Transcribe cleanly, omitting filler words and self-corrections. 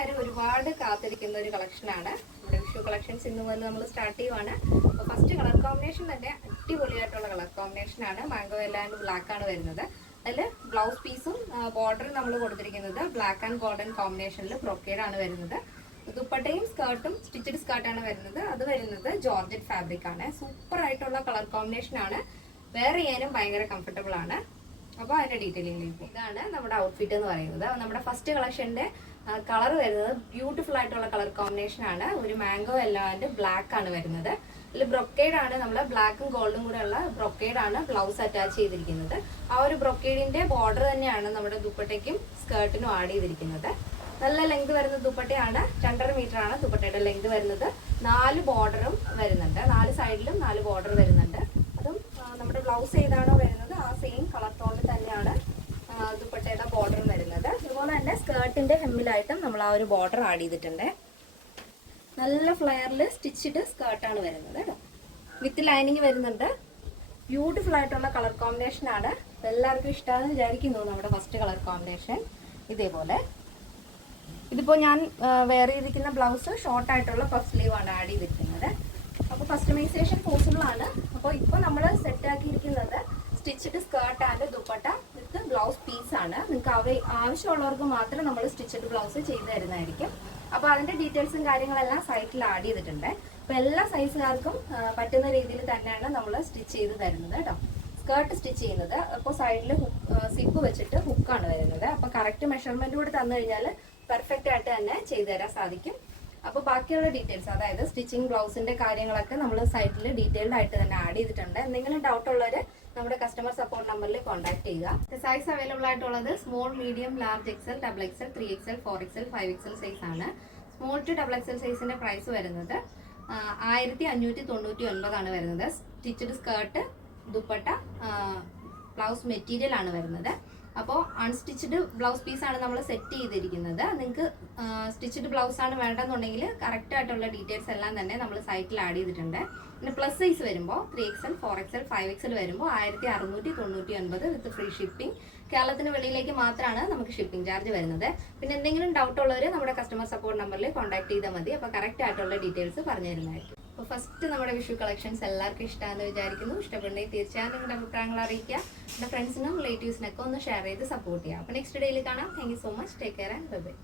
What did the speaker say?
എല്ലാവരും ഒരുപാട് കാത്തിരിക്കുന്ന ഒരു കളക്ഷനാണ്. നമ്മുടെ വിഷു കളക്ഷൻസ് ഇന്ന് മുതൽ നമ്മൾ സ്റ്റാർട്ട് ചെയ്യുവാണ്. അപ്പോൾ ഫസ്റ്റ് കളർ കോമ്പിനേഷൻ തന്നെ അടിപൊളിയായിട്ടുള്ള കളർ കോമ്പിനേഷൻ ആണ്. മാംഗോ യെല്ലോ ആൻഡ് ബ്ലാക്ക് ആണ് വരുന്നത്. അതിൽ ബ്ലൗസ് പീസും ബോർഡറും നമ്മൾ കൊടുത്തിരിക്കുന്നത് ബ്ലാക്ക് ആൻഡ് ഗോൾഡൻ കോമ്പിനേഷനിൽ ബ്രൊക്കേഡ് ആണ് വരുന്നത്. ദുപ്പട്ടയും സ്കേർട്ടും സ്റ്റിച്ചഡ് സ്കേർട്ടാണ് വരുന്നത്. അത് വരുന്നത് ജോർജറ്റ് ഫാബ്രിക് ആണ്. സൂപ്പർ ആയിട്ടുള്ള കളർ കോമ്പിനേഷൻ ആണ്. വെയർ ചെയ്യാനും ഭയങ്കര കംഫർട്ടബിൾ ആണ്. അപ്പോൾ അതിന്റെ ഡീറ്റെയിലിംഗ് ഇതാണ് നമ്മുടെ ഔട്ട്ഫിറ്റ് എന്ന് പറയുന്നത്. നമ്മുടെ ഫസ്റ്റ് കളക്ഷന്റെ കളർ വരുന്നത് ബ്യൂട്ടിഫുൾ ആയിട്ടുള്ള കളർ കോമ്പിനേഷൻ ആണ്. ഒരു മാംഗോ യെല്ലോ ആൻഡ് ബ്ലാക്ക് ആണ് വരുന്നത്. ഇതിൽ ബ്രൊക്കേഡ് ആണ്, നമ്മൾ ബ്ലാക്കും ഗോൾഡും കൂടെ ഉള്ള ബ്രൊക്കേഡ് ആണ് ബ്ലൗസ് അറ്റാച്ച് ചെയ്തിരിക്കുന്നത്. ആ ഒരു ബ്രൊക്കേഡിന്റെ ബോർഡർ തന്നെയാണ് നമ്മുടെ ദുപ്പട്ടയ്ക്കും സ്കേർട്ടിനും ആഡ് ചെയ്തിരിക്കുന്നത്. നല്ല ലെങ്ത് വരുന്ന ദുപ്പട്ടയാണ്. 2.5 മീറ്റർ ആണ് ദുപ്പട്ടയുടെ ലെങ്ത് വരുന്നത്. 4 ബോർഡറും വരുന്നുണ്ട്. 4 സൈഡിലും 4 ബോർഡർ വരുന്നുണ്ട്. അതും നമ്മുടെ ബ്ലൗസ് ഏതാണോ വരുന്നത് ആ സെയിം കളർ ടോണിൽ തന്നെയാണ് ദുപ്പട്ടയുടെ ബോർഡറും വരുന്നത്. അതുപോലെ തന്നെ സ്കേർട്ടിന്റെ ഹെമ്മിലായിട്ടും നമ്മൾ ആ ഒരു ബോർഡർ ആഡ് ചെയ്തിട്ടുണ്ട്. നല്ല ഫ്ലെയറിൽ സ്റ്റിച്ചിട്ട് സ്കേർട്ടാണ് വരുന്നത് കേട്ടോ. വിത്ത് ലൈനിങ് വരുന്നുണ്ട്. ബ്യൂട്ടിഫുൾ ആയിട്ടുള്ള കളർ കോമ്പിനേഷൻ ആണ്. എല്ലാവർക്കും ഇഷ്ടമാണെന്ന് വിചാരിക്കുന്നു. നമ്മുടെ ഫസ്റ്റ് കളർ കോമ്പിനേഷൻ ഇതേപോലെ. ഇതിപ്പോൾ ഞാൻ വെയർ ചെയ്തിരിക്കുന്ന ബ്ലൗസ് ഷോർട്ട് ആയിട്ടുള്ള പഫ് സ്ലീവ് ആണ് ആഡ് ചെയ്തിരിക്കുന്നത്. അപ്പോൾ കസ്റ്റമൈസേഷൻ പോസിബിൾ ആണ്. അപ്പോൾ ഇപ്പോൾ നമ്മൾ സെറ്റ് ആക്കിയിരിക്കുന്നത് stitched skirt and dupatta with blouse piece ആണ്. നിങ്ങൾക്ക് ആവശ്യമുള്ളവർക്ക് മാത്രം നമ്മൾ സ്റ്റിച്ചഡ് ബ്ലൗസ് ചെയ്ത് തരുന്നതായിരിക്കും. അപ്പോൾ അതിന്റെ ഡീറ്റെയിൽസും കാര്യങ്ങളെല്ലാം സൈറ്റിൽ ആഡ് ചെയ്തിട്ടുണ്ട്. അപ്പോൾ എല്ലാ സൈസുകാർക്കും പറ്റുന്ന രീതിയിൽ തന്നെയാണ് നമ്മൾ സ്റ്റിച്ച് ചെയ്ത് തരുന്നത് കേട്ടോ. സ്കേർട്ട് സ്റ്റിച്ച് ചെയ്യുന്നത് അപ്പോൾ സൈഡിൽ സിപ്പ് വെച്ചിട്ട് ഹുക്കാണ് വരുന്നത്. അപ്പോൾ കറക്റ്റ് മെഷർമെന്റ് കൂടി തന്നു കഴിഞ്ഞാൽ പെർഫെക്റ്റ് ആയിട്ട് തന്നെ ചെയ്തു തരാൻ സാധിക്കും. അപ്പോൾ ബാക്കിയുള്ള ഡീറ്റെയിൽസ്, അതായത് സ്റ്റിച്ചിങ് ബ്ലൗസിന്റെ കാര്യങ്ങളൊക്കെ നമ്മൾ സൈറ്റിൽ ഡീറ്റെയിൽഡ് ആയിട്ട് തന്നെ ആഡ് ചെയ്തിട്ടുണ്ട്. എന്തെങ്കിലും ഡൗട്ട് ഉള്ളവർ നമ്മുടെ കസ്റ്റമർ സപ്പോർട്ട് നമ്പറിൽ കോൺടാക്ട് ചെയ്യുക. സൈസ് അവൈലബിൾ ആയിട്ടുള്ളത് small, medium, large XL, double XL, 3XL, 4XL, 5XL size ആണ്. സ്മോൾ ടു ഡബിൾ എക്സൽ സൈസിന്റെ പ്രൈസ് വരുന്നത് 1599 ആണ് വരുന്നത്. Stitched skirt, dupatta, blouse material ആണ് വരുന്നത്. അപ്പോൾ അൺസ്റ്റിച്ചഡ് ബ്ലൗസ് പീസാണ് നമ്മൾ സെറ്റ് ചെയ്തിരിക്കുന്നത്. നിങ്ങൾക്ക് സ്റ്റിച്ചഡ് ബ്ലൗസ് ആണ് വേണ്ടെന്നുണ്ടെങ്കിൽ കറക്റ്റ് ആയിട്ടുള്ള ഡീറ്റെയിൽസ് എല്ലാം തന്നെ നമ്മൾ സൈറ്റിൽ ആഡ് ചെയ്തിട്ടുണ്ട്. പിന്നെ പ്ലസ് സൈസ് വരുമ്പോൾ 3XL, 4XL, 5XL വരുമ്പോൾ 1699 വിത്ത് ഫ്രീ ഷിപ്പിംഗ്. കേരളത്തിന് വെളിയിലേക്ക് മാത്രമാണ് നമുക്ക് ഷിപ്പിംഗ് ചാർജ് വരുന്നത്. പിന്നെ എന്തെങ്കിലും ഡൗട്ട് ഉള്ളവർ നമ്മുടെ കസ്റ്റമർ സപ്പോർട്ട് നമ്പറിൽ കോൺടാക്ട് ചെയ്താൽ മതി. അപ്പോൾ കറക്റ്റ് ആയിട്ടുള്ള ഡീറ്റെയിൽസ് പറഞ്ഞു തരുന്നതായിരിക്കും. അപ്പോൾ ഫസ്റ്റ് നമ്മുടെ വിഷു കളക്ഷൻസ് എല്ലാവർക്കും ഇഷ്ടമാണെന്ന് വിചാരിക്കുന്നു. ഇഷ്ടപ്പെടുന്നെങ്കിൽ തീർച്ചയായും നിങ്ങളുടെ അഭിപ്രായങ്ങൾ അറിയിക്കുക. നമ്മുടെ ഫ്രണ്ട്സിനും റിലേറ്റീവ്സിനൊക്കെ ഒന്ന് ഷെയർ ചെയ്ത് സപ്പോർട്ട് ചെയ്യുക. അപ്പോൾ നെക്സ്റ്റ് ഡേയിൽ കാണാം. Thank you so much. Take care and bye bye.